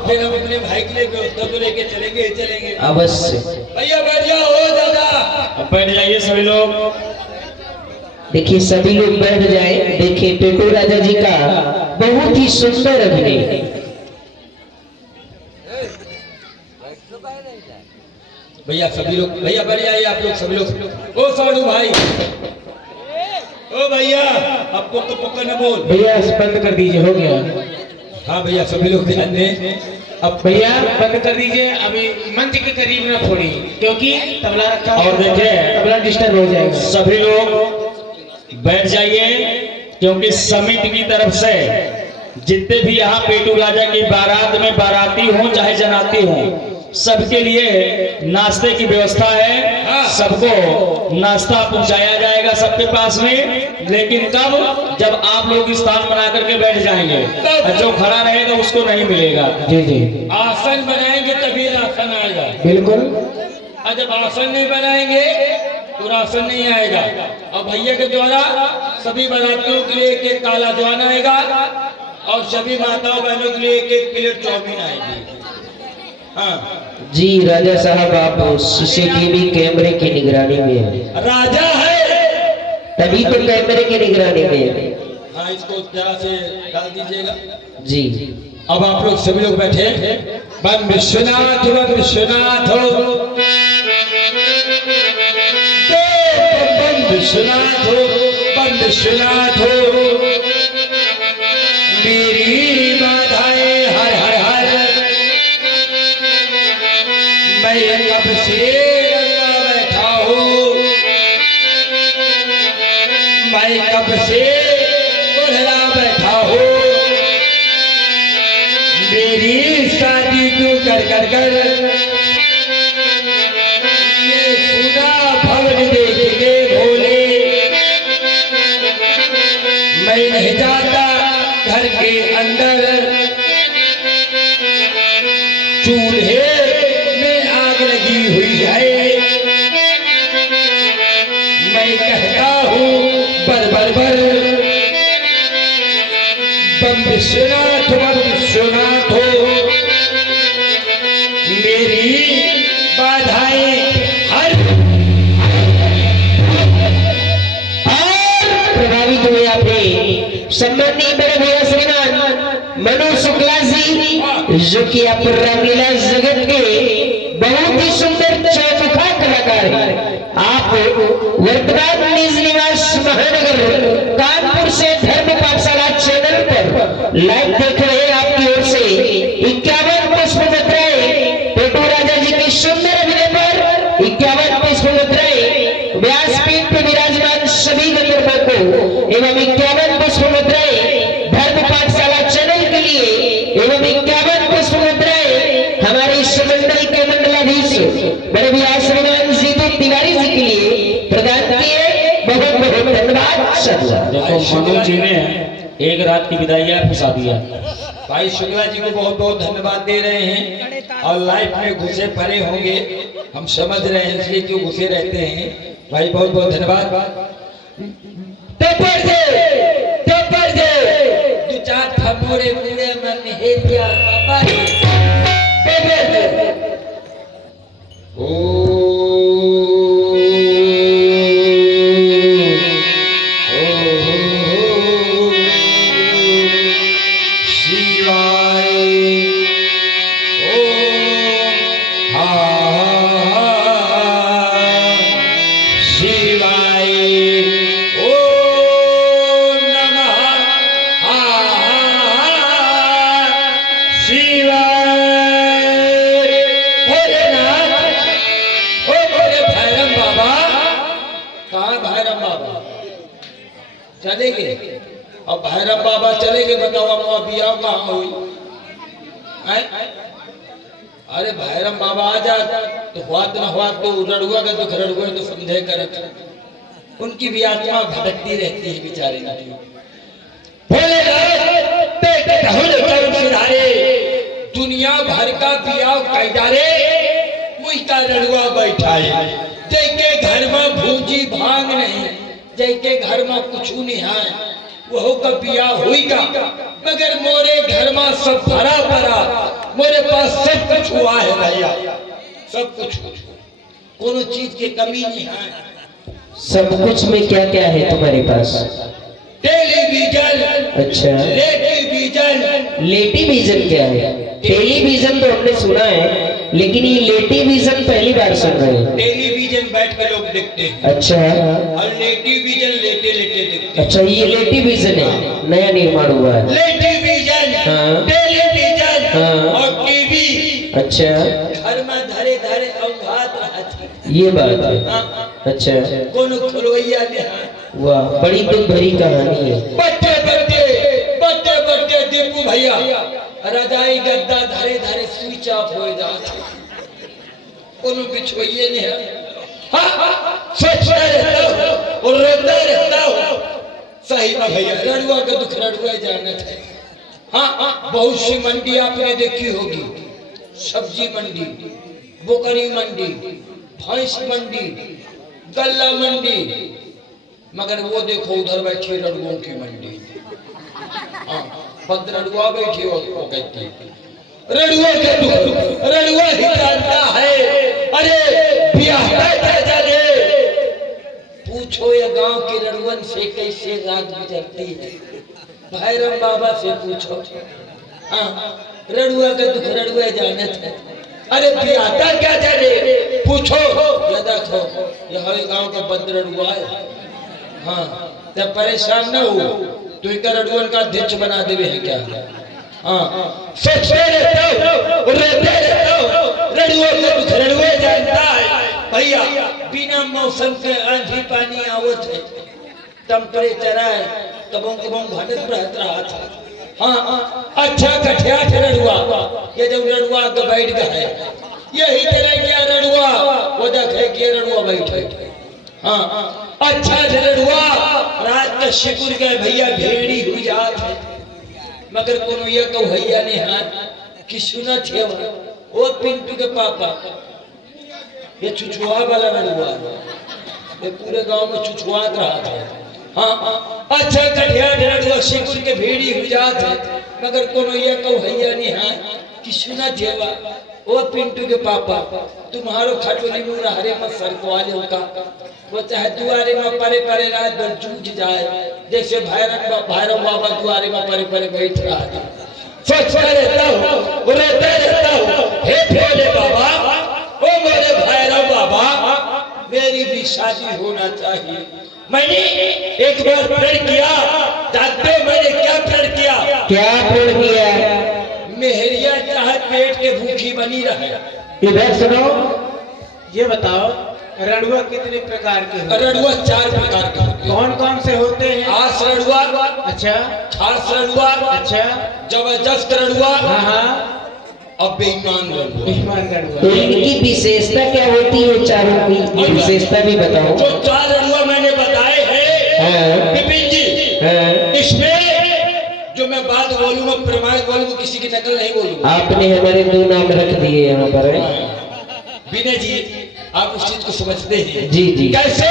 और फिर हम अपने भाई के लिए व्यवस्था तो लेके चलेंगे ही चलेंगे। अवश्य। भैया बैठ जाओ हो दादा, बैठ जाइए सभी लोग। देखिए सभी लोग बैठ जाए। देखिए पेटू राजा जी का बहुत ही सुंदर अभिनय। भैया सभी लोग, भैया बैठ जाइए आप लोग सभी लोग। ओ साधु भाई, ओ भैया आपको तो पकड़ना बोल। भैया बंद कर दीजिए, हो गया। हाँ भैया सभी लोग ध्यान दें। अब भैया बंद कर दीजिए, अभी मंच के करीब ना फोड़ी क्योंकि तबला रखा और देखिए तबला डिस्टर्ब हो जाएगा। सभी लोग बैठ जाइए क्योंकि समिति की तरफ से जितने भी यहाँ पेटू राजा की बारात में बाराती हो चाहे जनाती हो, सबके लिए नाश्ते की व्यवस्था है। सबको नाश्ता पहुंचाया जाएगा सबके पास में, लेकिन कब? जब आप लोग स्थान बना करके बैठ जाएंगे। जो खड़ा रहेगा उसको नहीं मिलेगा। जी जी आसन बनाएंगे तभी राशन आएगा। बिल्कुल। और जब आसन नहीं बनाएंगे तो राशन नहीं आएगा। और भैया के द्वारा सभी बारातियों के लिए एक काला जवान आएगा और सभी माताओं बहनों के लिए एक प्लेट चाउमीन आएगी। हाँ जी राजा साहब आप सीसीटीवी कैमरे की निगरानी में है। राजा है तभी तो कैमरे की निगरानी में है। हाँ इसको जरा से डाल दीजिएगा जी अब आप लोग सभी लोग बैठे। बम विश्वनाथ बम विश्वनाथ हो, बम विश्वनाथ हो, बम विश्वनाथ हो। मेरी बाधाएं हर हर हर, मैं कब से लगा बैठा हूँ, मैं कब से उड़ला बैठा हूँ। मेरी शादी तू कर कर कर, ये सुना भवन देख के भोले, मैं नहीं जाता घर के अंदर, चूल्हे में आग लगी हुई है, मैं कहता हूँ बर बर बर। बम विश्वनाथ हो, मेरी बाधाएं हर। प्रभावित हुए अपने सम्मानीय बड़े भैया श्रीमान मनोज शुक्ला जी जो कि आप रामलीला जगत के बहुत ही सुंदर चौमुखा कलाकार हैं। आप वर्तमान निज निवास महानगर कानपुर से धर्म पाठशाला चैनल पर लाइव देख रहे हैं। आपकी ओर से 51 पुष्प मुद्राएं पेटू राजा जी के सुंदर अभिनय पर 51 पुष्प मुद्राएं व्यासपीठ पर विराजमान सभी गंधर्वों को एवं 51 पुष्प मुद्राएं धर्म पाठशाला चैनल के लिए एवं 51 पुष्प मुद्राएं हमारे इस मंडल के मंडलाधीश बड़े भैया श्रीमान जीतू तिवारी जी के लिए प्रदान किए। बहुत बहुत धन्यवाद सर। देखो मनोज जी ने एक रात की विदाइयां फंसा दिया। भाई शुक्ला जी को बहुत बहुत धन्यवाद दे रहे हैं। और लाइफ में घुसे पड़े होंगे, हम समझ रहे हैं इसलिए क्यों घुसे रहते हैं। भाई बहुत बहुत धन्यवाद। दो चार थमोरे पूरे मन हे दिया बाबा चलेंगे। अब भैरव बाबा चलेंगे, बताओ अम्मा बिया कहाँ हुई? अरे भैरव बाबा आ जा तो हुआ तो ना हुआ तो रड़ुआ का दुख रड़ुआ तो समझे कर, उनकी भी आत्मा भटकती रहती है बेचारे की। दुनिया भर का बिया कैदारे मुझका रड़ुआ बैठा है, देखे घर में भूजी भांग नहीं, जैके घर में कुछ नहीं है वह का बिया हुई का, मगर मोरे घर में सब भरा भरा मेरे पास सब कुछ हुआ है भैया, सब कुछ, कोनो चीज की कमी नहीं है। सब कुछ में क्या क्या है तुम्हारे पास? टेलीविजन। अच्छा, टेलीविजन। लेटीविजन क्या है? टेलीविजन तो हमने सुना है, लेकिन ये लेटीविजन पहली बार सुन रहे हैं। टेलीविजन बैठ के लोग देखते हैं, अच्छा, और लेटीविजन लेटे लेटे देखते हैं। अच्छा, ये लेटीविजन है, नया निर्माण हुआ है। लेटीविजन, हाँ। टेलीविजन, हाँ। और टीवी अच्छा, घर में धरे धरे अवघात रहती। ये बात है। हाँ। अच्छा, कोनो खुलवैया ने वाह, बड़ी दुख भरी कहानी है। बच्चे बच्चे बच्चे बच्चे दीपू भैया रजाई गद्दा धरे धरे स्विच ऑफ हो जाते, कोनो बिछोइए नहीं है। हाँ, सोचता रहता हूँ और रोता रहता हूँ। सही में भैया, रड़ुआ का दुख रड़ुआ जानत है। हाँ, बहुत सी मंडी आपने देखी होगी, सब्जी मंडी, बोकरी मंडी, भैंस मंडी, गल्ला मंडी, मगर वो देखो उधर बैठी रड़ुओं की मंडी। हाँ, बद रड़ुआ बैठी हो वो कहती रड़ुआ के दुख रड़ुआ ही जानता है। अरे ब्याह क्या जाने, पूछो ये गांव के रड़ुअन से कैसे रात गुजरती है, भैरव बाबा से पूछो। हाँ, रड़ुआ का दुख रड़ुआ जानत है। अरे ब्याह क्या जाने, पूछो। ये देखो यह गांव का बद रड़ुआ है। हाँ, तब परेशान न हो, तू रड़ुअन का अध्यक्ष बना देवे है क्या? हाँ, सोचते रहता हूँ, रोते रहता हूँ, रड़ुआ का दुख रड़ुआ जानता है। भैया बिना मौसम के आंधी पानी आवत है, टेम्परेचर है, कबों कबों घटत रहत रहा था। हाँ, अच्छा कठिया रड़ुआ, ये जब रड़ुआ के बैठ गए, यही तरह क्या रड़ुआ वो देखे कि रड़ुआ बैठे। हाँ, अच्छा रड़ुआ रात के शिकुर गए भैया, भेड़ी हुई जात है, मगर कोनो ये कहो भैया ने हाथ कि सुना थे वो पिंटू के पापा, ये छुछुआ वाला रड़ुआ, ये पूरे गांव में छुछुआत रहा था। हाँ, अच्छा कठिया रड़ुआ शिकुर के भेड़ी हुई जात है, मगर कोनो ये कहो भैया ने हाथ कि सुना थे वो पिंटू के पापा, तुम्हारो खटोली मुँह हरे मत सरकवाले होगा, वो चाहे दुआरे में परे परे रात भर जूझ जाए, जैसे भैरव बाबा दुआरे में परे परे बैठ रहा था। सोचता रहता हूँ, रोता रहता हूँ, हे भोले बाबा, ओ मेरे भैरव बाबा, मेरी भी शादी होना चाहिए। मैंने एक बार प्रण किया, जानते हो मैंने क्या प्रण किया? क्या प्रण किया? मेहरिया चाहे पेट के भूखी बनी रहे। इधर सुनो, ये बताओ रड़ुआ कितने प्रकार के होते हैं? रड़ुआ 4 प्रकार के होते हैं। कौन कौन से होते हैं? आस रड़ुआ, अच्छा, खास रड़ुआ, अच्छा, जबरदस्त रड़ुआ, हाँ हाँ, और बेईमान रड़ुआ। मेहमान रड़ुआ। तो इनकी विशेषता क्या होती है? चारों की विशेषता भी बताओ। जो 4 रड़ुआ मैंने बताए हैं विपिन जी, इसमें जो मैं बात बोलूंगा प्रमाणित बोलूंगा, किसी की नकल नहीं बोलूंगा। आपने हमारे 2 नाम रख दिए यहाँ पर है? विनय जी, आप उस चीज को समझते हैं? जी जी। कैसे?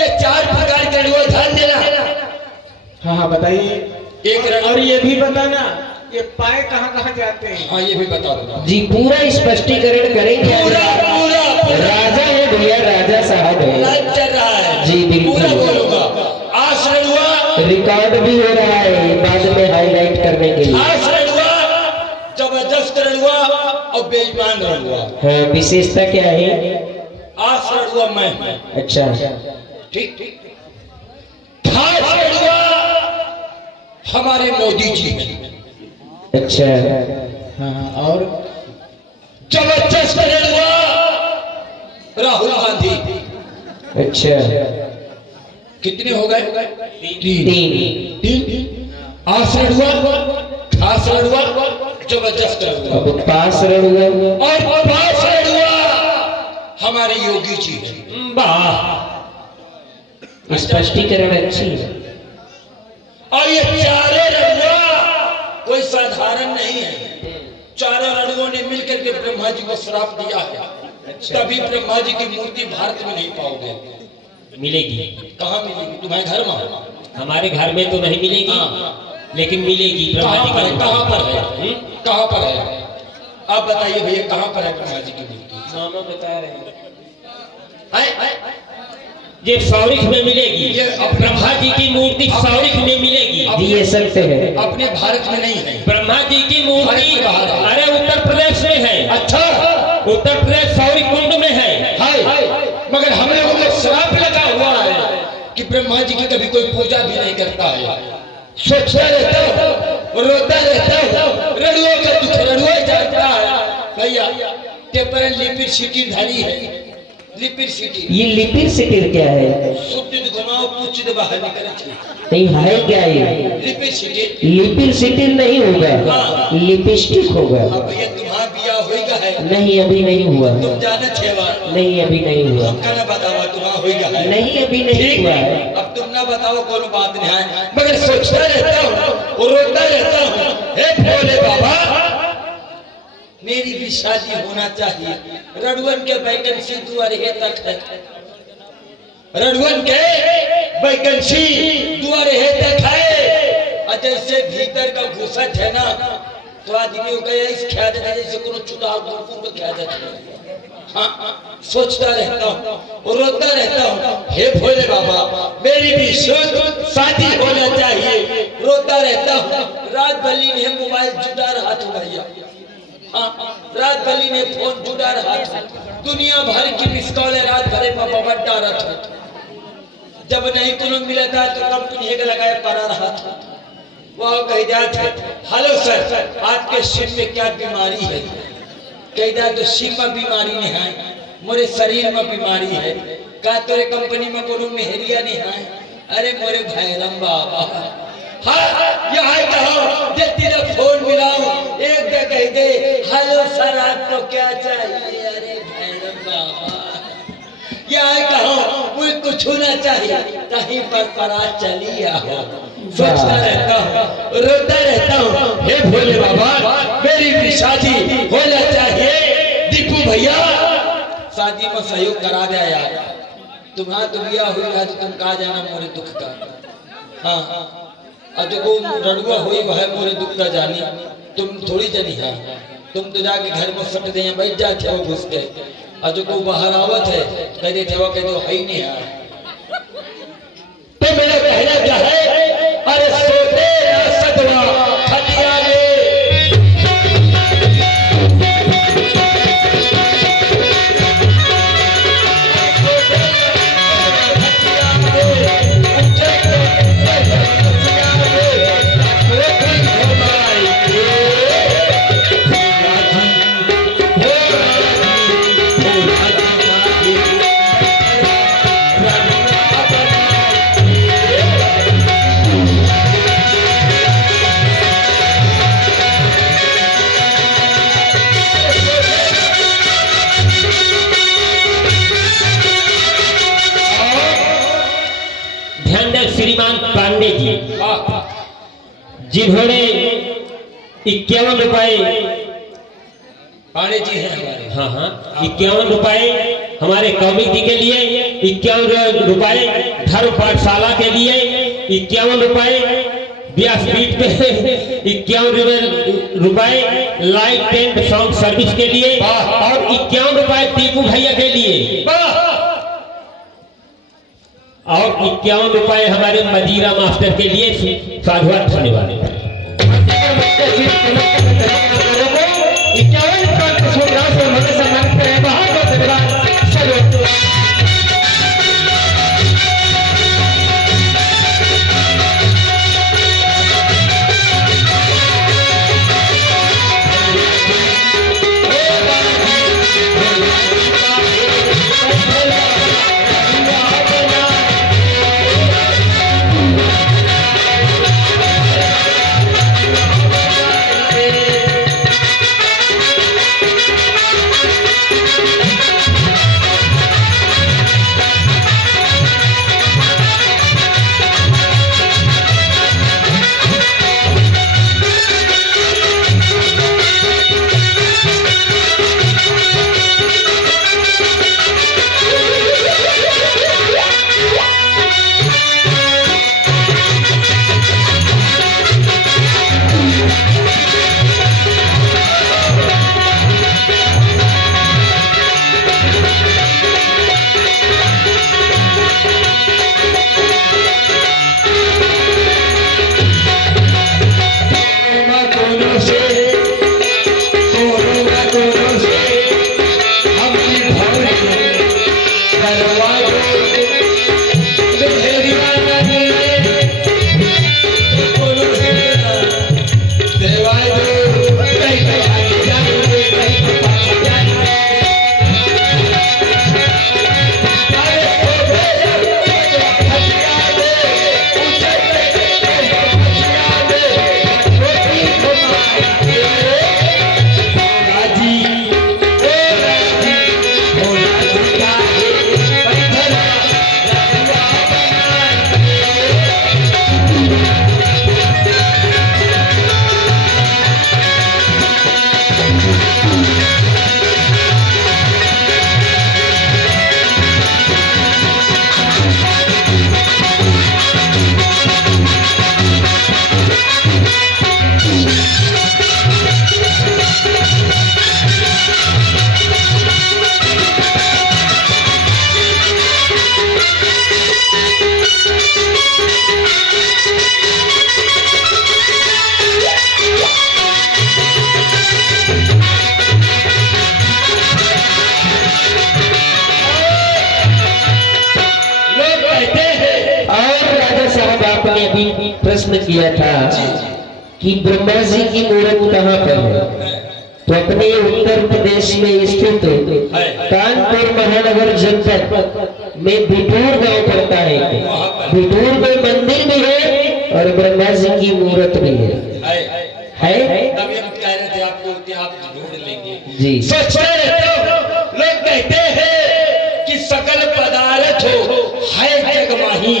ये 4 प्रकार के रड़ुआ, ध्यान देना। हाँ हाँ बताइए। एक रड़ुआ, और ये भी बताना ये पाए कहाँ कहाँ जाते हैं? हाँ ये भी बता दूंगा। जी, पूरा स्पष्टीकरण करेंगे। पूरा पूरा राजा है भैया, राजा साहब है। लाइव चल रहा है जी बिल्कुल, पूरा बोलूंगा। आस रड़ुआ, रिकॉर्ड भी हो रहा है बाद में हाईलाइट करने के लिए। आस रड़ुआ, जबरदस्त रड़ुआ और बेईमान रड़ुआ। हाँ, विशेषता क्या है? आस रड़ुआ मैं, अच्छा, ठीक ठीक। खास रड़ुआ हमारे मोदी जी हैं। अच्छा, हाँ हाँ, और जबरदस्त रड़ुआ राहुल गांधी। अच्छा, कितने हो गए? 3। 3। आस रड़ुआ, खास रड़ुआ, जबरदस्त रड़ुआ अब पास रड़ुआ और पास रड़ुआ हमारे योगी जी हैं। वाह, स्पष्टीकरण अच्छी है। और ये 4 रड़ुआ कोई साधारण नहीं है। 4 रड़ुओं ने मिलकर के ब्रह्मा जी को श्राप दिया है। तभी ब्रह्मा जी की मूर्ति भारत में नहीं पाओगे। मिलेगी। कहाँ मिलेगी? तुम्हारे घर में? हमारे घर में तो नहीं मिलेगी, हाँ। लेकिन मिलेगी। कहाँ पर है? कहाँ पर है? कहाँ पर है? आप बताइए भैया कहाँ पर है ब्रह्मा जी की मूर्ति? मामा बता रहे हैं ये सौरिख में मिलेगी। ये ब्रह्मा जी की मूर्ति सौरिख में मिलेगी। दिए सकते हैं। अपने भारत में नहीं है। ब्रह्मा जी की मूर्ति भारत के बाहर है। अरे उत्तर प्रदेश में है। अच्छा, उत्तर प्रदेश सौरिख कुंड में है। मगर हम लोगों को श्राप लगा हुआ है कि ब्रह्मा जी की कभी कोई पूजा भी नहीं करता है। सोचता रहता हूँ, रोता रहता हूँ, रड़ुआ का दुख रड़ुआ जानता है। भैया पेपर लिपिड सिटी धारी है, लिपिड सिटी। ये लिपिड सिटी क्या है? सुप्त घुमाओ कुछ बाहर निकले थे। नहीं है क्या ये? Lipid city. लिपिड सिटी नहीं होगा, लिपस्टिक होगा। अब भैया तुम्हारा बियाह होएगा है? नहीं अभी नहीं हुआ। तुम जाने थे नहीं अभी नहीं हुआ। हमका ना बताओ तुम्हारा होएगा है? नहीं अभी नहीं हुआ है। अब तुम ना बताओ कोनो बात नहीं है, मगर सोचता रहता हूँ और रोता रहता हूँ, हे भोले बाबा मेरी भी शादी होना चाहिए। रड़ुअन के वैकेंसी दुआरे तक है, रड़ुअन के वैकेंसी दुआरे तक है। और जैसे भीतर का घुसट है ना तो आदमियों का इस ख्याल है जैसे कोनो चुनाव को ख्याल है। हाँ, सोचता रहता हूँ और रोता रहता हूँ, हे भोले बाबा मेरी भी शादी होना चाहिए। रोता रहता हूँ, रात भली ने मोबाइल जुड़ा रहा था भैया। हाँ, रात भली ने फोन जुड़ा रहा था, दुनिया भर की मिस कॉल रात भरे में बबड्डा रहा था। जब नहीं कोनो मिला था तो कंपनी के लगाए पड़ा रहा था। वह कह जाते हेलो सर आपके सिर में क्या बीमारी है? कह जाए तो सिर में बीमारी नहीं है, मोरे शरीर में बीमारी है। का तोरे कंपनी में कोनो मेहरिया नहीं है? अरे मोरे भैरम बाबा हाँ यहाँ कहो तेरा फोन मिलाओ एक दे कह दे हेलो सर आपको क्या चाहिए? अरे भैरम बाबा यहाँ कहो मुझे कुछ होना चाहिए कहीं पर परा चली आओ। सोचता रहता हूँ, रोता रहता हूँ, हे भोले बाबा मेरी भी शादी होना चाहिए। दीपू भैया शादी में सहयोग करा दे यार। तुम्हारा तो बिया हुई तो तुम कहा जाना मोरे दुख का। हाँ अब जो रड़ुआ हुई वह मोरे दुख का जानी, तुम थोड़ी जानी। हाँ तुम तो जाके घर में सट दे बैठ जाते हो घुस के। और जो बाहर आवत है कह देते हो कि तो है ही नहीं है। तो मेरा कहना क्या है, अरे सोते ना सदवा खटिया में श्रीमान पांडे जी जिन्होंने 51 रुपए पांडे जी हैं हमारे। हाँ हाँ 51 रुपए हमारे कमिटी के लिए, 51 रुपए धर्म पाठशाला के लिए, 51 रुपए व्यासपीठ पे, 51 रुपए लाइट टेंट साउंड सर्विस के लिए और 51 रुपए दीपू भैया के लिए और 51 रुपए हमारे मजीरा मास्टर के लिए। साधुवाद धन्यवाद। 51 किया था कि ब्रह्मा जी की मूर्त कहाँ पर है, तो अपने उत्तर प्रदेश में स्थित कानपुर महानगर जनपद में बिठूर गांव पड़ता है। बिठूर में मंदिर भी है और ब्रह्मा जी की मूर्त भी है। तभी हम कह रहे थे आपको कि आप ढूंढ लेंगे जी। सोचते रहते हो, लोग कहते हैं कि सकल पदार्थ हो है जग माही,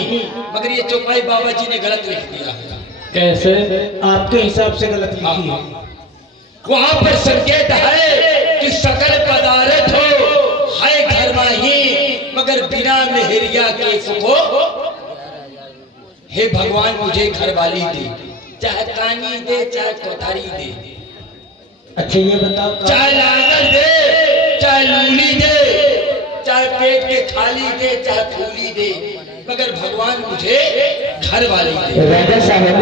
मगर ये चौपाई बाबा जी ने गलत लिख दिया है। कैसे? आपके हिसाब से गलत लिखी है। वहां पर संकेत है कि सकल पदार्थ हो है घर माही, मगर बिना मेहरिया के सुखो। हे भगवान मुझे घर वाली दे, चाहे कानी दे चाहे कोठारी दे, अच्छा ये बताओ, चाहे लांगर दे चाहे लूली दे, चाहे पेट के खाली दे चाहे फूली दे, मगर भगवान मुझे घर वाली दे। राजा साहब,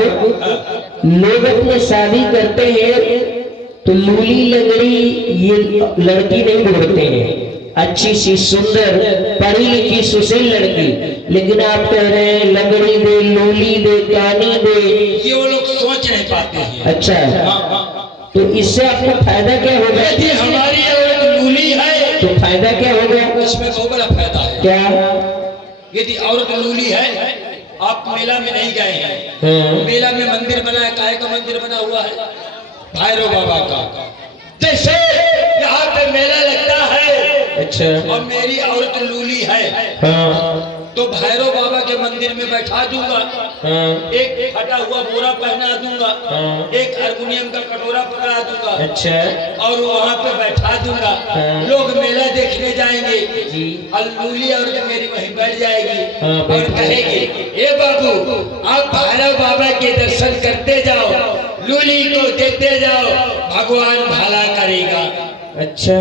लोग अपने शादी करते हैं तो लूली लंगड़ी ये लड़की नहीं ढूंढते हैं, अच्छी सी सुंदर पढ़ी लिखी सुशील लड़की, लेकिन आप कह रहे हैं लंगड़ी दे, लूली दे, कानी दे, ये वो लोग सोच नहीं पाते हैं। अच्छा, तो इससे आपको फायदा क्या होगा? यदि हमारी औरत लूली है तो फायदा क्या होगा? इसमें बहुत बड़ा फायदा है। क्या? यदि औरत लूली है, आप मेला में नहीं गए हैं, हाँ। मेला में मंदिर बना है, काहे का मंदिर बना हुआ है? भैरव बाबा का। जैसे यहाँ पे मेला लगता है अच्छा, और मेरी औरत लूली है, हाँ तो भैरव बाबा के मंदिर में बैठा दूंगा, हाँ एक फटा हुआ बोरा पहना दूंगा, हाँ। एक हारमोनियम का कटोरा पकड़ा दूंगा, अच्छा, और वहाँ पे बैठा दूंगा। हाँ। लोग मेला देखने जाएंगे जी। और लूली औरत मेरी वहीं बैठ जाएगी हाँ, और बैठ कहेगी, ए बाबू आप भैरव बाबा के दर्शन करते जाओ, लूली को देते जाओ, भगवान भला करेगा। अच्छा,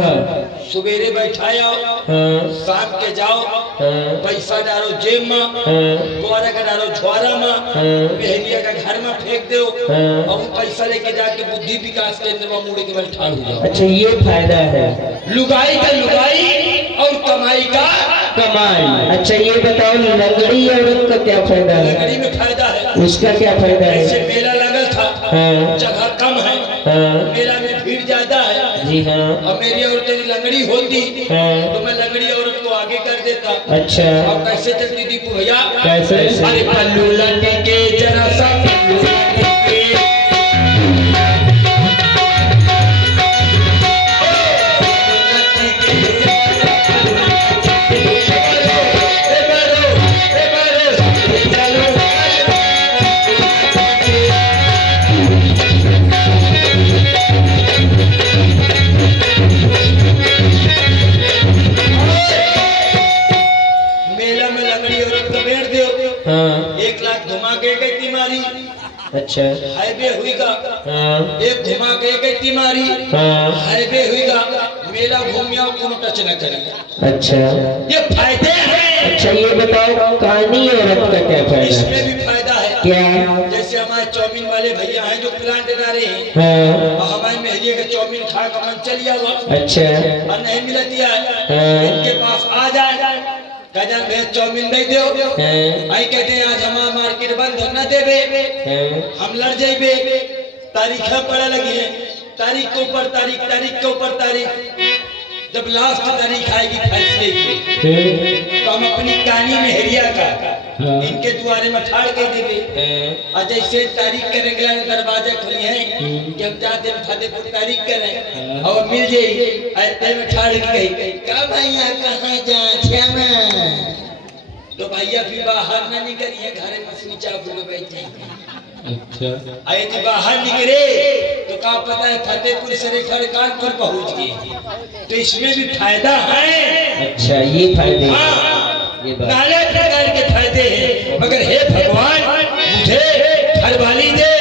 सवेरे बैठाया, हाँ शाम के जाओ, हाँ पैसा डालो जेब में, हाँ गोरा का डालो झोरा में, हाँ। मेहरिया का घर में फेंक दो, हाँ। और वो पैसा लेके जाके बुद्धि विकास केंद्र में मुड़े के बल ठाड़ हो जाओ। अच्छा, ये फायदा है लुगाई का लुगाई और कमाई का कमाई। अच्छा, ये बताओ लंगड़ी औरत का क्या फायदा है? लंगड़ी में फायदा है। उसका क्या फायदा ऐसे है? मेला लगल था, हाँ जगह कम है, हाँ मेला में भीड़ ज्यादा है, जी हाँ और मेरी औरत यदि लंगड़ी होती हाँ। तो मैं लंगड़ी औरत को आगे कर देता। अच्छा, अब कैसे चलती दीपू भैया? कैसे? अरे पल्लू लटके जरा सा पल्लू लटके, मेला में लंगड़ी औरत को बैठ दो, हाँ 1 लाख घुमा के गई तिमारी, अच्छा, हाईवे हुईगा, हाँ एक घुमा के गई तिमारी, हाँ हाईवे हुईगा, मेला घूमिया कोनो टच न करेगा। अच्छा। ये फायदे हैं। अच्छा, ये बताओ कानी औरत का क्या फायदा इसमें है? भी फायदा है। क्या? जैसे हमारे चाउमीन वाले भैया हैं जो प्लांट बना रहे हैं, हाँ और हमारे मेहरिया का चाउमीन खा का मन चलिया हुआ अच्छा, और नहीं मिलती है, हाँ। इनके पास आ जाए, कह भैया चाउमीन नहीं दो, हाँ आई कहते हैं आज हमारा मार्केट बंद न देवे, हाँ हम लड़ जाइबे, तारीख पड़ा लगी है, तारीख के ऊपर तारीख, तारीख के ऊपर तारीख, जब लास्ट तारीख आएगी फैसले की, तो हम अपनी कहानी मेहरिया का हाँ। इनके द्वारे में ठाड़ के देवे, हाँ। और जैसे तारीख करेंगे दरवाजा खुली है कि हम जाते हैं फतेहपुर तारीख करें और मिल जाएगी, ऐसे में ठाड़ के गई का भैया कहाँ जा श्यामा, तो भैया भी बाहर ना निकलिए, घर में स्विच ऑफ हो बैठ जाएंगे। अच्छा, आए जी बाहर निकले तो क्या पता है फतेहपुर से लेकर कानपुर पहुंच गए, तो इसमें भी फायदा है। अच्छा, ये फायदे हैं। हाँ, ये बात। नाना प्रकार के फायदे हैं, मगर हे भगवान मुझे घरवाली दे,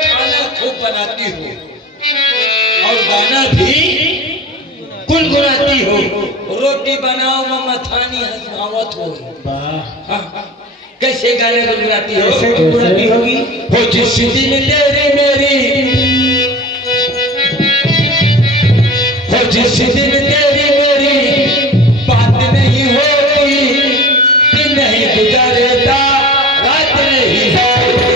खाना खूब बनाती हो और गाना भी गुनगुनाती हो, रोटी बनाओ मम्मा थानी हंसावत हो। हाँ, कैसे गाना गुनगुनाती हो? कैसे गुनगुनाती होगी? हो जिस दिन तेरी मेरी, हो जिस दिन तेरी मेरी बात नहीं होती, दिन नहीं गुजरता, रात नहीं होती,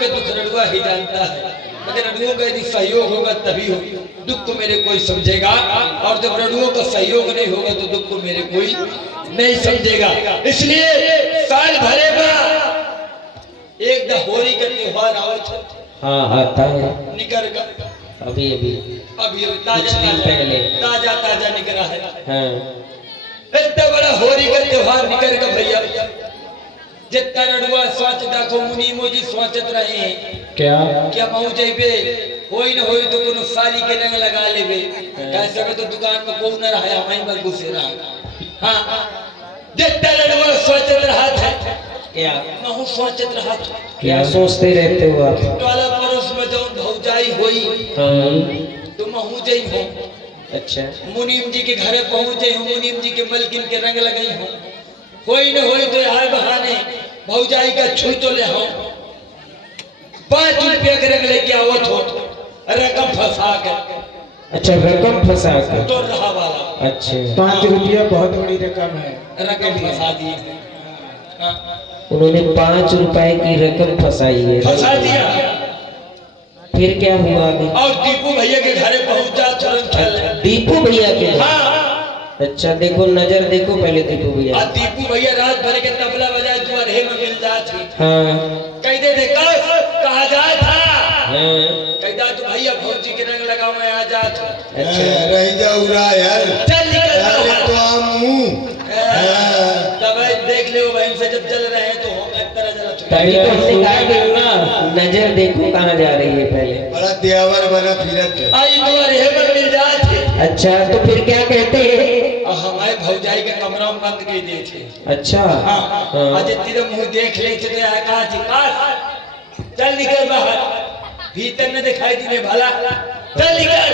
के दुख रड़ुआ ही जानता है, मगर रड़ुओं का यदि सहयोग होगा तभी हो दुख को मेरे कोई समझेगा, और जब रड़ुओं का सहयोग नहीं होगा तो दुख को मेरे कोई नहीं समझेगा। इसलिए साल भरे में एक दहोरी का त्योहार आवत हाँ आता है निकल का अभी अभी अभी कुछ ताजा दिन पहले। ताजा ताजा निकला है। हाँ इतना बड़ा होरी का त्योहार निकल का भैया, जितना रड़ुआ सोच देखो मुनि मोजी सोचत रहे क्या महू जेबे होई न होई तो कोनो साली के रंग लगा लेबे, कैसे में तो दुकान में कोई न रहा वहीं पर घुसे रहा। हाँ जितना रड़ुआ सोचत रहा था क्या महू सोचत रहा था, क्या सोचते रहते हो आप? टोला पड़ोस में जो भौजाई होई हाँ तो महू जई हो, अच्छा मुनीम जी के घरे पहुंचे हो, मुनीम जी के मलकिन के रंग लगाई हो, कोई न होई तो हाय बहाने भौजाई का छू तो ले हो, 5 रुपया के रंग लेके आवत हो, रकम फंसा कर अच्छा रकम फंसा कर तो रहा वाला अच्छा 5 रुपया बहुत बड़ी रकम है। रकम फंसा दी। हाँ, उन्होंने 5 रुपए की रकम फंसाई है, फंसा दिया। फिर क्या हुआ आगे? और दीपू भैया के घरे पहुंचा तुरंत चल। दीपू भैया के? हाँ अच्छा देखो नजर देखो पहले दीपू भैया। और दीपू भैया रात भर के तबला बजाए तुम्हारे में मिल जाती, हाँ कह दे कहा जा था, हाँ कहता तो भैया फौजी के रंग लगाओ मैं आ जा। अच्छा रह जाऊरा यार, चल निकल यार तो आमू तब देख ले बहन से जब चल रहे हैं तो होगा तरह जरा तभी तो हमने कहा कि ना नजर देखो कहाँ जा रही है पहले। बड़ा देवर बना फिरत। आई तुम्हारे में मिल जाते। अच्छा तो फिर क्या कहते हैं? और हमारे भौजाई के कमरा में बंद कर दिए थे। अच्छा हाँ हाँ आज तेरे मुंह देख ले तो कहा चल निकल बाहर, भीतर न दिखाई देने भला, चल निकल।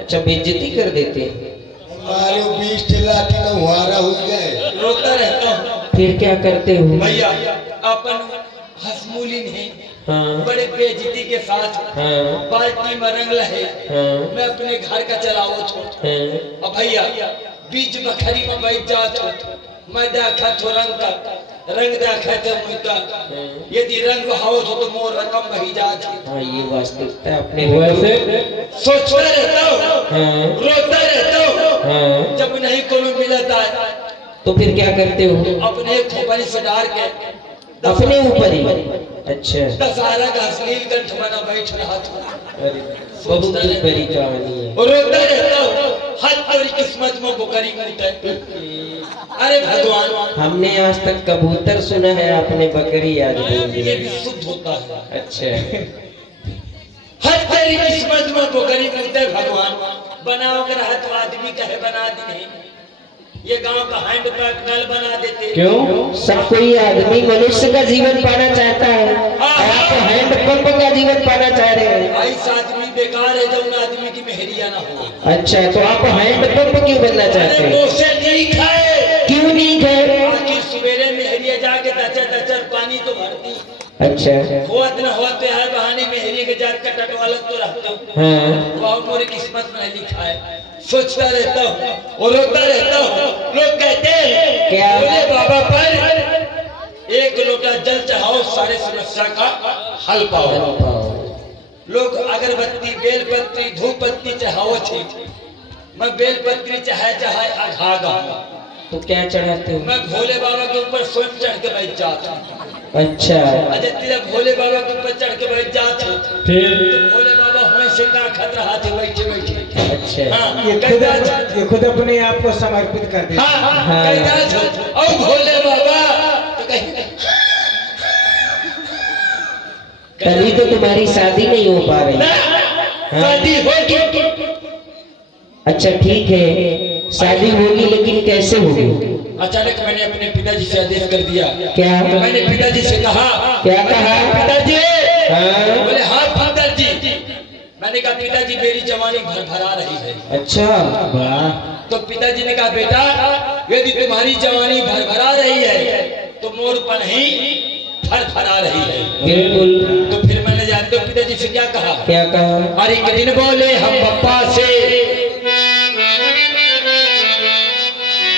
अच्छा बेइज्जती कर देते हैं। मारो 20 लाठी तो हुआरा हो गए। रोता रहता हूँ फिर क्या करते हो? भैया, अपन हसमूलिन है, हाँ बड़े बेइज्जती के साथ हाँ बाल्टी में रंग लहे, हाँ मैं अपने घर का चलावत हूँ। हाँ अब भैया बीच बखरी में बैठ जात हो, मैं देखा तो रंग देखा तो मुझका, यदि रंग बहावत हो तो मोर रकम बही जात है। हाँ ये वास्तविकता अपने वैसे सोचता रहता हूँ, हाँ रोता रहता हूँ, हाँ जब नहीं कोनो मिलता है तो फिर क्या करते हो? अपने खोपड़ी से डाल के अपने ऊपर ही? अच्छा दशहरा का अश्लील कंठ बना बैठ रहा था अरे बहुत ही बड़ी कहानी है। और रोता रहता हूँ, हद तेरी किस्मत में बुकरी मुँह। अरे भगवान, हमने आज तक कबूतर सुना है, आपने बकरी आज बोल ये दिया। भी शुद्ध होता है। अच्छा हद तेरी किस्मत में बुकरी मुँह भगवान, बनाओ कर हाथ आदमी कहे बना दी, ये गांव का हैंड पंप नल बना देते। क्यों? सब कोई आदमी मनुष्य का जीवन पाना चाहता है और आप हैंड पंप का जीवन पाना चाह रहे हैं। ऐसा आदमी बेकार है जब उन आदमी की मेहरिया ना हो। अच्छा तो आप हैंड पंप क्यों बनना चाहते हैं? से नहीं खाए, क्यों नहीं गए? आखिर सवेरे मेहरिया जाके दचर पानी तो भरती, अच्छा होत न होत है बहाने मेहरिया के जात का टटवालत तो रहता हूँ। हाँ वो मोरी किस्मत में लिखा है। सोचता रहता हूँ और रोता रहता हूँ। लोग कहते हैं क्या? बोले बाबा पर 1 लोटा जल चढ़ाओ, सारे समस्या का हल पाओ। लोग अगरबत्ती बेलपत्री धूप बत्ती चढ़ाओ थे, मैं बेलपत्री चाहे अघागा, तो क्या चढ़ाते हो? मैं भोले बाबा के ऊपर स्वयं चढ़ के बैठ जाता हूँ। अच्छा अजय तेरा भोले बाबा के ऊपर चढ़ के बैठ जाते हो फिर तो भोले बाबा हुए से का खतरा हाथे बैठे बैठे। अच्छा हाँ, ये खुद अपने आप को समर्पित कर देते। हाँ, और भोले बाबा तो कहीं तभी तो तुम्हारी शादी नहीं हो पा रही। शादी होगी। अच्छा ठीक है शादी होगी लेकिन कैसे होगी? अचानक मैंने अपने पिताजी से आदेश कर दिया। क्या? मैंने पिताजी से कहा। क्या कहा? पिताजी। हाँ? बोले हाँ पिताजी। मैंने कहा पिताजी मेरी जवानी भरभरा रही है। अच्छा वाह, तो पिताजी ने कहा बेटा यदि तुम्हारी जवानी भरभरा रही है तो मोर पर ही फरफरा रही है। बिल्कुल। तो फिर मैंने जानते हो पिताजी से क्या कहा? क्या कहा? और एक दिन बोले हम पप्पा से,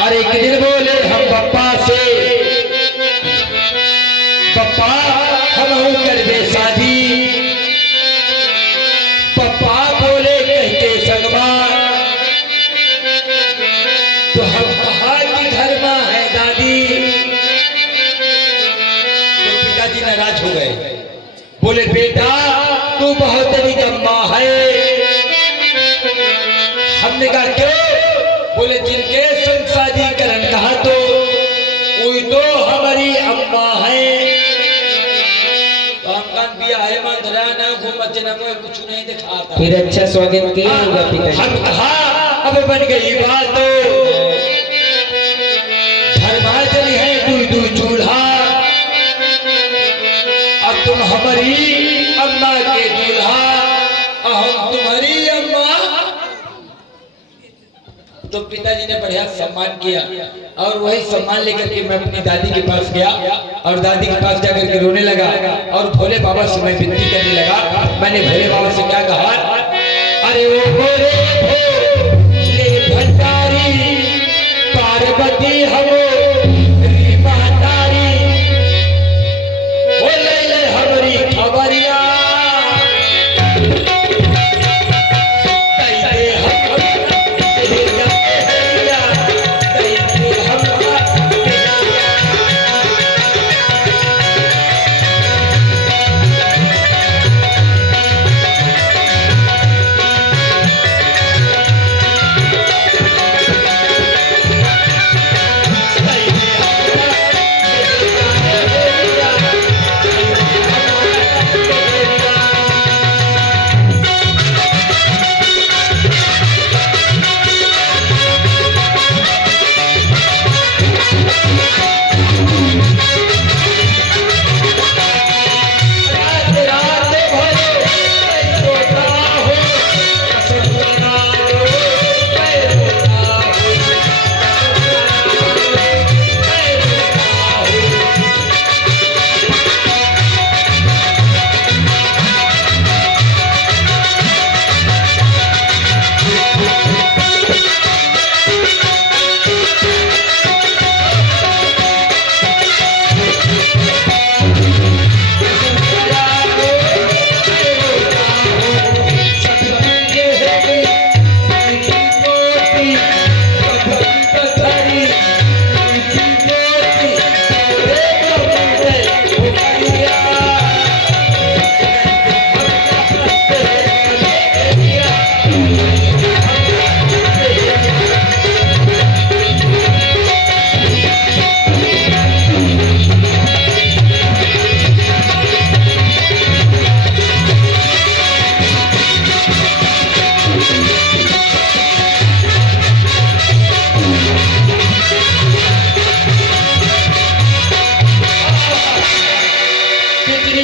और एक दिन बोले हम पप्पा से, पप्पा हम हूँ करबे शादी। पप्पा बोले कहते संगमा, तो हम कहा कि घर में है दादी। तो पिताजी नाराज हो गए, बोले बेटा तू बहुत निकम्मा है। हमने कहा क्यों? बोले जिनके संग शादी करन कहा तो वही तो हमारी अम्मा है। तो हम कान बिया है मंदरा ना घूमत ना कोई कुछ नहीं दिखाता। फिर अच्छा स्वागत किया होगा पिताजी। हम कहा अब बन गई बात, तो धर्मा चली है दुई दुई चूल्हा। अब तुम हमारी अम्मा के दूल्हा, हम तुम्हारी अम्मा। तो पिताजी ने बढ़िया सम्मान किया, और वही सम्मान लेकर के मैं अपनी दादी के पास गया, और दादी के पास जाकर के रोने लगा, और भोले बाबा से मैं विनती करने लगा। मैंने भोले बाबा से क्या कहा? अरे ओ भोले भोले भंडारी, पार्वती हमो री महतारी, ओ ले ले हमारी खबरिया।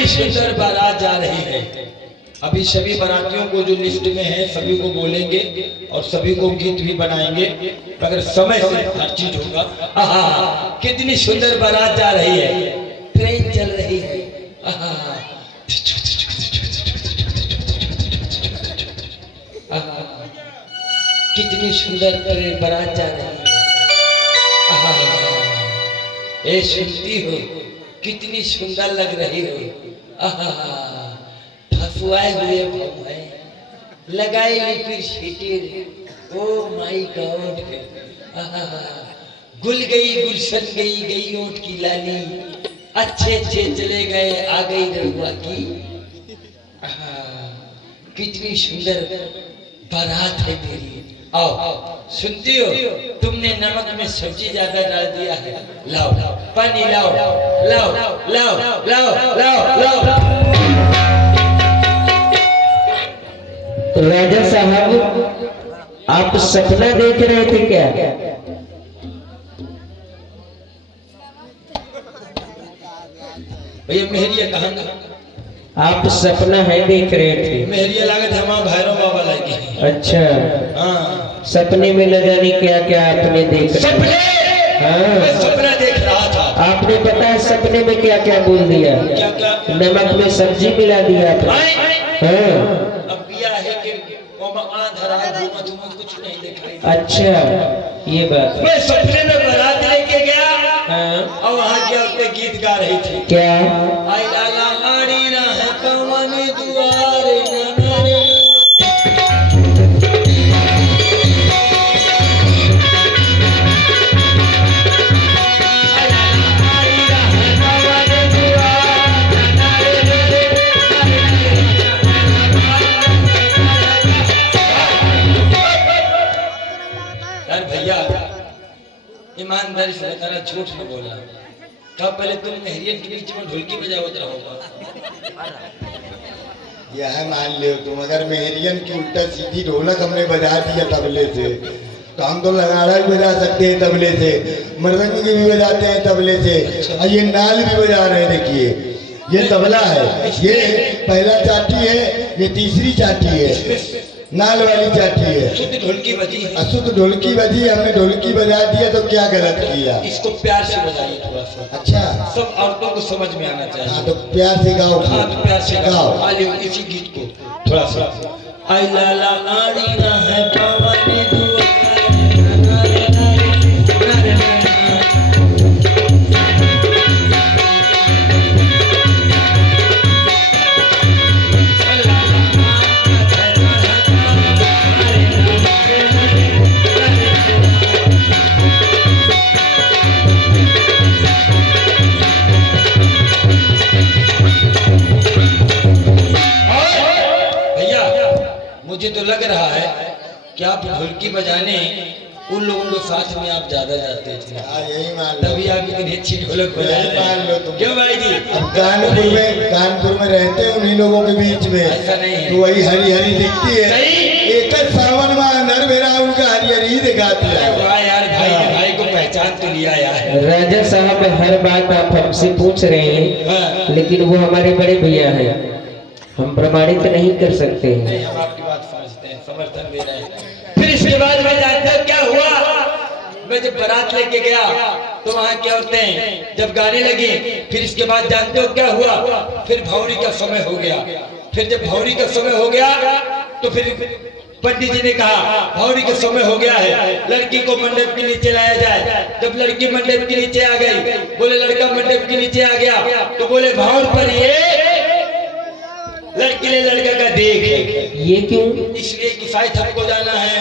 सुंदर बारात जा रही है। अभी सभी बारातियों को जो लिस्ट में है सभी को बोलेंगे और सभी को गीत भी बनाएंगे, अगर समय से हर चीज होगा। कितनी सुंदर बारात जा रही है, ट्रेन चल रही है। कितनी सुंदर बारात जा रही है। ए सुनती हो, कितनी सुंदर लग रही हो। फसुआए हुए भाव है, लगाए लिपस्टिक, ओ माय गॉड। गुल गई गुलशन गई, गई ओठ की लाली, अच्छे अच्छे चले गए, आ गई रहुआ की। कितनी सुंदर बारात है मेरी। आओ, सुनती हो, तुमने नमक में सब्जी ज्यादा डाल दिया है, लाओ पानी लाओ, लाओ लाओ लाओ लाओ लाओ। राजा साहब, आप सपना देख रहे थे क्या? भैया मेहरिया कहाँ? आप सपना है देख रहे थे? मेहरिया लागत है वहाँ भैरव बाबा लगे। अच्छा, हाँ। सपने में न जाने क्या क्या आपने देखा। सपने? हाँ, मैं सपना देख रहा था। आपने पता है सपने में क्या क्या बोल दिया? क्या क्या? नमक में सब्जी मिला दिया आपने। हाँ। अब बिया है कि आंधरा घूमत कुछ नहीं देखा। अच्छा, ये बात। मैं सपने में बारात लेके गया। हाँ। और वहाँ क्या गीत गा रही थी। क्या? आई ला ला झूठ न बोला। कब पहले तुम मेहरियन के बीच में ढोलकी बजावत रहोगा। यह मान लो तुम, अगर मेहरियन की उल्टा सीधी ढोलक हमने बजा दिया तबले से, तो हम तो लगाड़ा भी बजा सकते हैं तबले से, मृदंग भी बजाते हैं तबले से, और ये नाल भी बजा रहे हैं। देखिए ये तबला है, ये पहला चाटी है, ये तीसरी चाटी है, नाल वाली चाटी है। शुद्ध ढोलकी बजी है। अशुद्ध ढोलकी बजी, हमने ढोलकी बजा दिया तो क्या गलत किया? इसको प्यार से बजाइए थोड़ा सा। अच्छा, सब औरतों को समझ में आना चाहिए। हाँ तो प्यार से गाओ। हाँ तो प्यार से गाओ। आइए इसी गीत को थोड़ा सा। आई लाला आड़ी ना है पवन दुआ मुझे तो लग रहा है कि आप ढोलकी बजाने उन लोगों के साथ में आप ज्यादा जाते थे। हाँ यही मान लो। तभी आप इतनी अच्छी ढोलक बजाते मान लो तुम। क्यों भाई जी? अब कानपुर में रहते हैं उन्हीं लोगों के बीच में, ऐसा नहीं है। तो वही हरी हरी दिखती है। सही। एक सावन में नर मेरा उनका हरी हरी दिखाती है। वाह यार, भाई ने भाई को पहचान तो लिया यार। राजा साहब हर बात आप हमसे पूछ रहे हैं, हाँ। लेकिन वो हमारे बड़े भैया हैं, हम प्रमाणित नहीं कर सकते हैं। नहीं, हम आपकी बात समझते हैं, समर्थन दे रहे हैं। फिर इसके बाद में जानते हो क्या हुआ? मैं जब बारात लेके गया तो वहाँ की औरतें जब गाने लगी, फिर इसके बाद जानते हो क्या हुआ? फिर भौरी का समय हो गया। फिर जब भौरी का समय हो गया तो फिर पंडित जी ने कहा भौरी का समय हो गया है, लड़की को मंडप के नीचे लाया जाए। जब लड़की मंडप के नीचे आ गई, बोले लड़का मंडप के नीचे आ गया, तो बोले भौर पर ये लड़की ले लड़का का देख। ये क्यों? इसलिए कि शायद हमको जाना है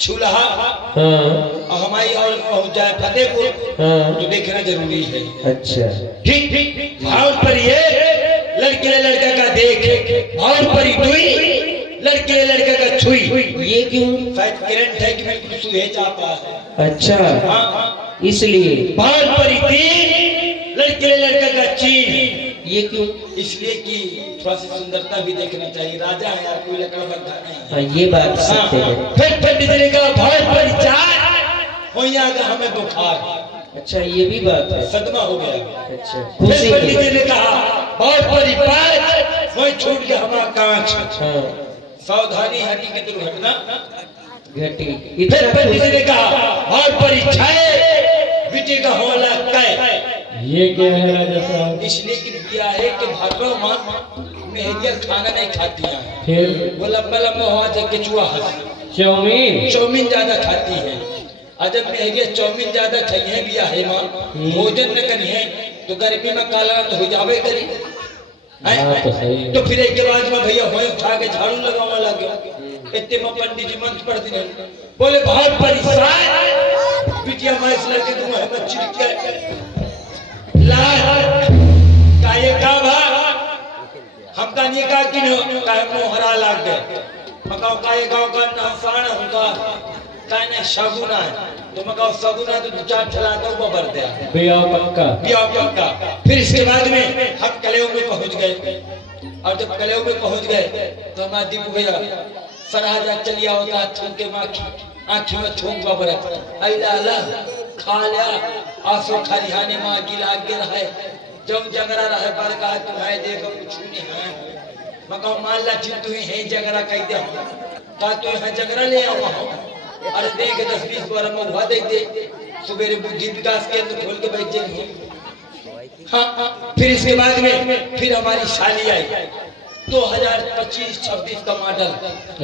छुलहा हाँ और हमारी और पहुंच जाए फतेहपुर, हाँ। तो देखना जरूरी है। अच्छा ठीक ठीक। भाव पर ये लड़के ले लड़का का देख, भाव पर दुई लड़के ले लड़का का छुई। ये क्यों? शायद करंट है कि मैं कुछ सुहे चाहता है। अच्छा हाँ, इसलिए। भाव पर तीन लड़के ले लड़का का चीन। ये क्यों? इसलिए कि थोड़ा सी सुंदरता भी देखना चाहिए। राजा है यार, कोई लकड़ा बंधा नहीं है। हाँ ये बात सत्य है। फिर पंडित ने कहा भाव पर चार हो का हमें बुखार। अच्छा ये भी बात है। सदमा हो गया। अच्छा फिर खुशी पंडित की। ने कहा बहुत बड़ी बात, वही छूट गया हमारा कांच। हाँ सावधानी हटी की दुर्घटना घटी। फिर इतना पंडित खुशी- ने कहा बहुत बड़ी छाए बेटे का होला कै। ये क्या है राजा साहब? इसलिए कि किया है कि भागो माँ मेहरिया खाना नहीं खाती है। फिर वो लंबा लंबा हुआ था केचुआ हंस चाउमीन। चाउमीन ज्यादा खाती है। अजब मेहरिया चाउमीन ज्यादा खाई है बिया है माँ, भोजन न करी है तो गर्मी में काला तो हो जावे करी। हाँ, तो सही है। तो फिर एक के बाद में भैया होए उठा के झाड़ू लगावा लगे। इतने में पंडित जी मंत्र पढ़ दिए, बोले बहुत परेशान बिटिया मैं इस लड़के को है बच्ची के लाल काये का भा हम का नहीं का कि काहे मोहरा लाग गए। मकाओ काये गांव का नासान होगा काहे ने शगुना है, तो मकाओ शगुना तो दो चार ठला दो बबर दे बिया पक्का। बिया पक्का। फिर इसके बाद में हम कलेव में पहुंच गए, और जब कलेव में पहुंच गए तो हमारा दीपू भैया सराजा चलिया होता है थूक के आँखी में थूक बबरत अला खा लिया आंसू खलिहाने माँ गिला गिर है जब जगरा रहे पर कहा तुम्हारे देखो कुछ नहीं है। मकाओ मान ला ठीक तू है जगरा कह दे का तू है जगरा ले आओ। अरे देख 10-20 बार महुआ दे दे सुबेरे बुद्धि विकास केंद्र खोल के बैठ जाएंगे। हाँ, फिर इसके बाद में फिर हमारी शादी आई 2025-26 का मॉडल।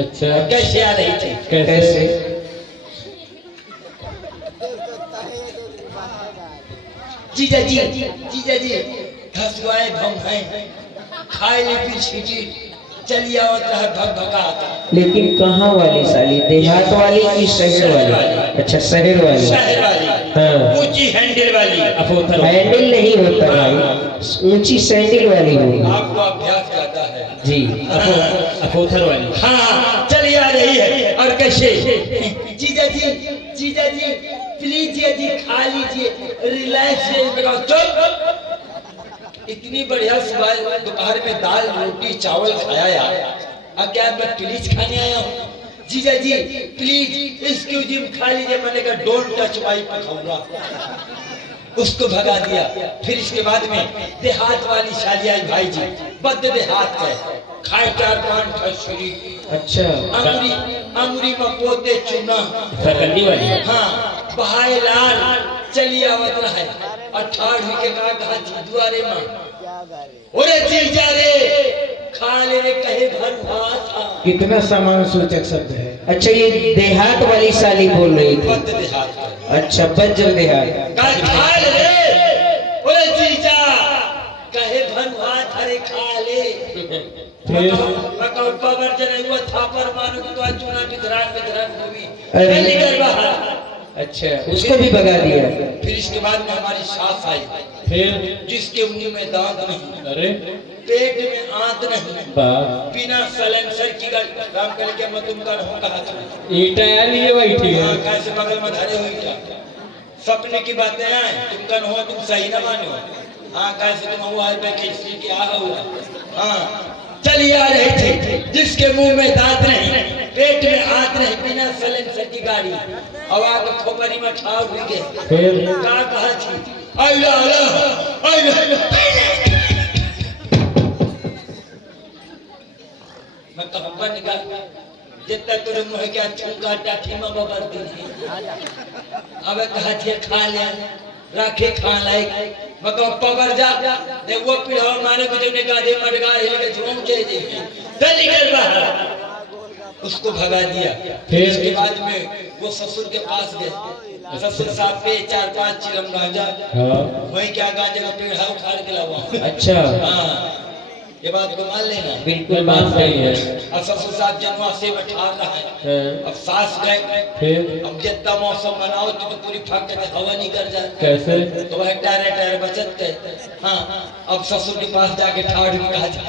अच्छा कैसे आ रही थी? कैसे? जीजा जी हसुआए भम है खाए ले फिर छीटी चली आवत रहा भग भगा। लेकिन कहाँ वाली साली, देहात वाली कि शहर वाली? अच्छा शहर वाली। शहर वाली हाँ ऊंची हैंडल वाली। अफोथर। हैंडल नहीं होता भाई, ऊंची सैंडल वाली होगी। आपको अभ्यास करता है जी अफोथर वाली। हाँ चली आ रही है। और कैसे जीजा जी प्लीज जी खा लीजिए, रिलैक्स लीजिए। चुप, इतनी बढ़िया सुबह दोपहर में दाल रोटी चावल खाया यार, अब क्या मैं प्लीज खाने आया हूँ? जीजा जी प्लीज एक्सक्यूज मी खा लीजिए। मैंने कहा डोंट टच माय पखौड़ा, उसको भगा दिया। फिर इसके बाद में देहात वाली शादी आई भाई जी, बद देहात है, खाए 4-5 ठसुरी, अच्छा अंगुरी अंगुरी में पोते चुना, सरकंडी वाली। हाँ बहाए लाल चली आवत रहा है, 18 के कहा दुआरे में, ओरे जीजा रे खा ले रे, कहे घर हुआ था। कितना सामान सूचक शब्द है। अच्छा ये देहात वाली साली बोल रही थी। बद देहात है। अच्छा बज्र देहात। कहे खा ले रे, ओरे जीजा कहे भनुआ थारे खा ले। मकाउ पावर जने हुआ थापर मानो तो चुना बिधरान हुई। अरे। निकल बाहर। अच्छा उसको भी भगा दिया। फिर इसके बाद में हमारी सास आई, फिर जिसके मुंह में दांत नहीं, अरे पेट में आंत नहीं, बाप, बिना सलेंसर की काम करके मैं तुम कर हो कहा था। ईटा लिए बैठी है। हाँ, कैसे बगल में धरे हुई क्या सपने की बातें आए, तुम कर हो तुम सही ना मानो। हाँ कैसे तुम हुआ है किसी क्या हुआ। हाँ चली आ रही थी, जिसके मुंह में दांत नहीं, पेट में आंत नहीं, बिना सलेंसर की गाड़ी, अब आके खोपड़ी में ठाव हुई गए। फिर का कहा थी आइला आइला आइला मैं कहा बन गया जितना तुरे मुँह क्या चुंगा टाठी में बबर दी। अब कहा थी खा ले राखे खा लायक, मैं कहा पबर जा ने वो पिढ़ा मारे को जब ने गाधे मडगा हिल के झूम के दे चल निकल बाहर, उसको भगा दिया। फिर इसके बाद में वो ससुर के पास गए, ससुर साहब पे 4-5 चिलम गांजा, हाँ वही क्या गांजे का पेड़ है उखाड़ के लावा। अच्छा हाँ ये बात को मान लेना, बिल्कुल बात सही है। अब ससुर साहब जनवा से बैठा रहा है, हाँ, अब सास गए, फिर अब जितना मौसम बनाओ तो पूरी फाक के हवा निकल जाए, कैसे? तो वह टायर बचत थे। हाँ अब ससुर के पास जाके ठाड़ भी कहा था।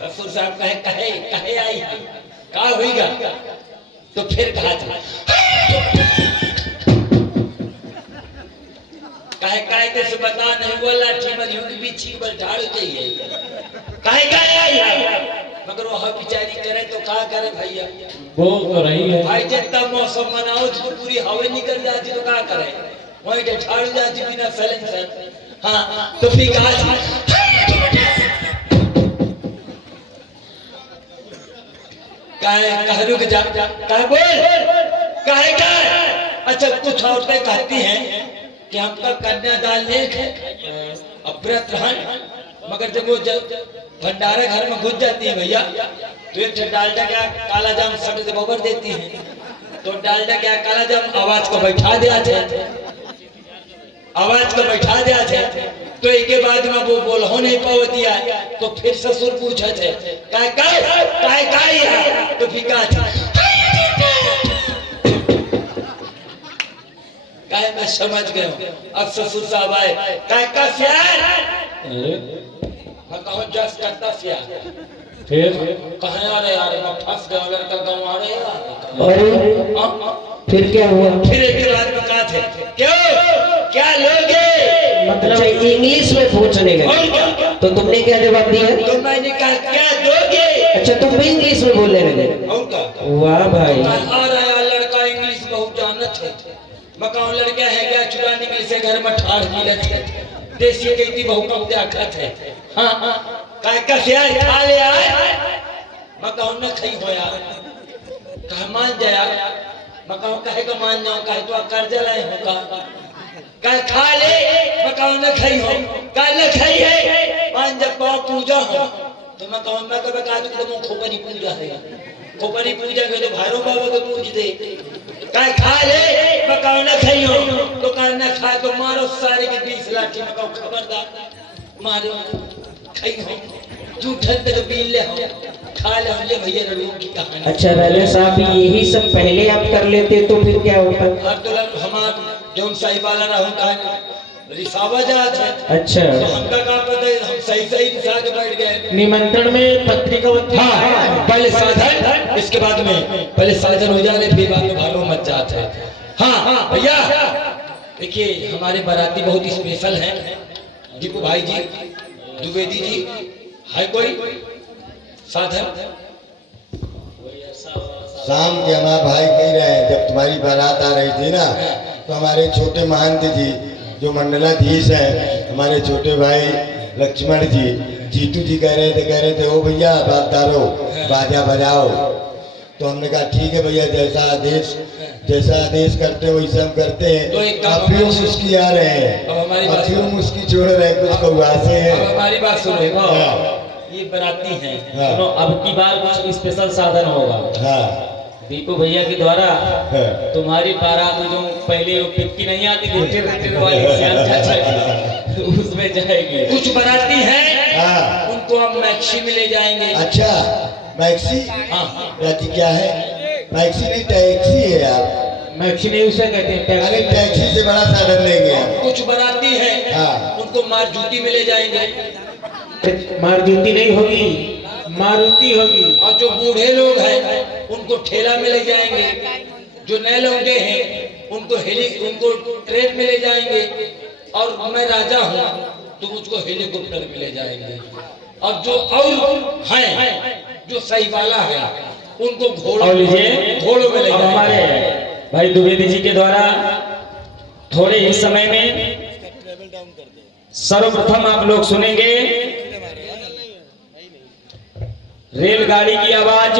ससुर साहब कहे कहे कहे आई है का होगा, तो फिर कहा था कहे कायदे से बता नहीं बोला ठीक है यूं भी ठीक बल ढाल चाहिए कहे कहे आई है, मगर वो बेचारी करे तो का करे भैया, वो तो रही है। भाई जितना मौसम बनाओ तो पूरी हवा निकल जाती तो क्या करे, वहीं पे ठाड़ जाती बिना सलेंसर। हाँ तो फिर कहा कहे रुक जा, कहे बोल कहे अच्छा कुछ औरतें कहती हैं कि हमका कन्यादान लेख है अब व्रत रहन, मगर जब वो भंडारा घर में घुस जाती है भैया तो एक डालडा क्या काला जाम सट से बबर देती है, तो डालडा क्या काला जाम आवाज को बैठा दिया थे, आवाज को बैठा दिया थे, तो एक के बाद में वो बोल हो नहीं पावती है, तो फिर ससुर पूछे थे काय तो फिर कहा था काय मैं समझ गया हूँ। अब ससुर साहब आए काय का सियार, अरे मैं कहूँ जस करता सियार, फिर कहाँ आ रहे यार मैं फंस गया लड़का गाँव आ रहे यार। और फिर क्या हुआ? फिर एक रात में कहा थे क्यों क्या लोगे, मतलब इंग्लिश में पूछने लगे, तो तुमने क्या जवाब दिया? तो मैंने कहा क्या दोगे। अच्छा तुम भी इंग्लिश में बोलने लगे? और का वाह भाई। आ रहा लड़का इंग्लिश बहुत जानत है, मकान लड़का है क्या चुरा निकल से घर में ठाड़ मिलत है, देसी कहती बहु कम देखत है। हाँ हाँ काय का सियार खा ले आए, मकान न खई हो यार, कह मान जा यार, मकान कहे का मान जाओ, कहे तो कर्जा लाए हो का, कह खा ले मकान न खई हो, कह न खई है मान जब पाँव पूजा हो, तो मकान में कभी कहा तो खोपरी पूजा है, खोपरी पूजा के तो भारो बाबा को पूछ दे, कह खा ले मकान न खई हो, तो कह न खा तो मारो सारे के 20 लाठी मकान खबरदार मारो खई हो, झूठन तक पी ले हो, खा ले हम ले भैया लड़ुओं की कहानी। अच्छा राजा साहब यही सब पहले आप कर लेते तो फिर क्या होता? अब तो हमार जो साहिब वाला रहूं कहा रिसावा जात है, अच्छा तो हमका का पता है हम सही सही दिशा के बैठ गए। निमंत्रण में पत्रिका हाँ, पहले साधन, इसके बाद में पहले साधन हो जाने, फिर बाद में भालो मच जाते हैं। हाँ भैया, देखिए हमारे बाराती बहुत स्पेशल हैं। दीपू भाई जी, द्विवेदी जी, है कोई साधन? शाम के हमारे भाई कह रहे हैं, जब तुम्हारी बारात आ रही थी ना, तो हमारे छोटे महंत जी जो मंडलाधीश हैं, हमारे छोटे भाई लक्ष्मण जी, जीतू जी कह रहे थे ओ भैया बातदारो बाजा बजाओ। तो हमने कहा ठीक है भैया, जैसा आदेश करते हो वैसे हम करते तो हैं। एक काम अब भी मुस्की आ रहे हैं, अब हमारी बात अब भी मुस्की छोड़ रहे हैं, कुछ कौवासे अब हैं। हमारी बात सुनो। हाँ। ये बाराती हैं, हाँ। सुनो, अब की बार कुछ स्पेशल साधन होगा। हाँ। दीपू भैया के द्वारा हाँ। तुम्हारी बारात में जो पहले वो पिक्की नहीं आती थी टिर वाली श्याम चाचा की, तो उसमें जाएगी। कुछ बाराती हैं, हाँ। उनको हम मैक्सी में ले जाएंगे। अच्छा, मैक्सी? हाँ, राती क्या है? मैक्सी नहीं, टैक्सी है यार। मैक्सी उसे कहते हैं अरे टैक्सी से बड़ा साधन लेंगे हम। कुछ बाराती हैं, हाँ। उनको मारजूती में ले जाएंगे। मारुति नहीं होगी, मारुति होगी। और जो बूढ़े लोग हैं उनको ठेला में ले जाएंगे। जो नए लौंडे हैं उनको ट्रेन में ले जाएंगे। और मैं राजा हूँ तो मुझको हेलीकॉप्टर में ले जाएंगे। और जो और हैं जो सही वाला है उनको और लीजिए, घोड़ों में ले अब जाएंगे। हमारे भाई द्विवेदी जी के द्वारा थोड़े ही समय में सर्वप्रथम आप लोग सुनेंगे रेलगाड़ी की आवाज,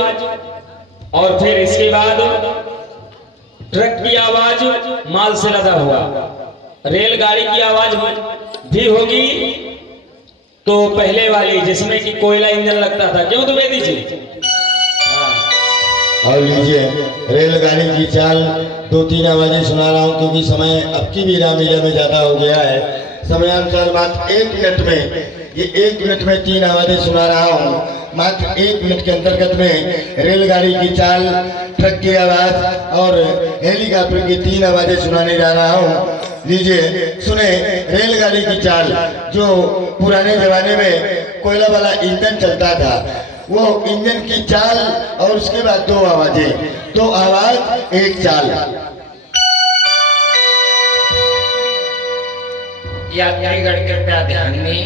और फिर इसके बाद ट्रक की आवाज माल से लदा हुआ। रेलगाड़ी की आवाज भी होगी तो पहले वाली जिसमें कि कोयला इंजन लगता था, क्यों द्विवेदी जी? और लीजिए, रेलगाड़ी की चाल 2-3 आवाजें सुना रहा हूँ, क्योंकि समय अब की भी रामलीला में ज्यादा हो गया है। समयानुसार मात्र 1 मिनट में, ये 1 मिनट में 3 आवाजें सुना रहा हूँ। मात्र 1 मिनट के अंतर्गत में रेलगाड़ी की चाल, ट्रक की आवाज और हेलीकॉप्टर की 3 आवाजें सुनाने जा रहा हूँ। लीजिए सुने रेलगाड़ी की चाल। जो पुराने जमाने में कोयला वाला इंजन चलता था, वो इंजन की चाल और उसके बाद 2 आवाजें, 2 आवाज 1 चाल। यात्रीगण कृपया ध्यान दें।